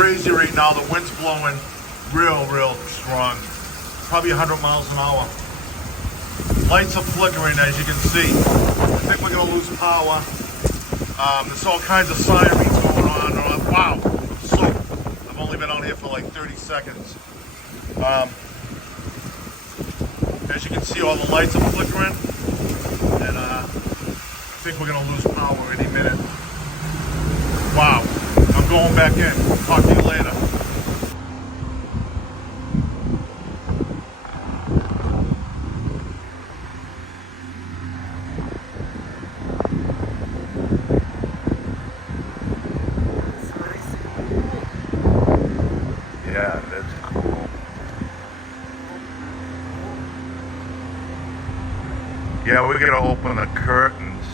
Crazy right now. The wind's blowing real strong, probably 100 miles an hour. Lights are flickering, as you can see. I think we're gonna lose power. There's all kinds of sirens going on. Wow, so I've only been out here for like 30 seconds. As you can see, all the lights are flickering, and I think we're gonna lose power any minute. Wow. I'm going back in. Talk to you later. Yeah, that's cool. Yeah, we're gonna open the curtains.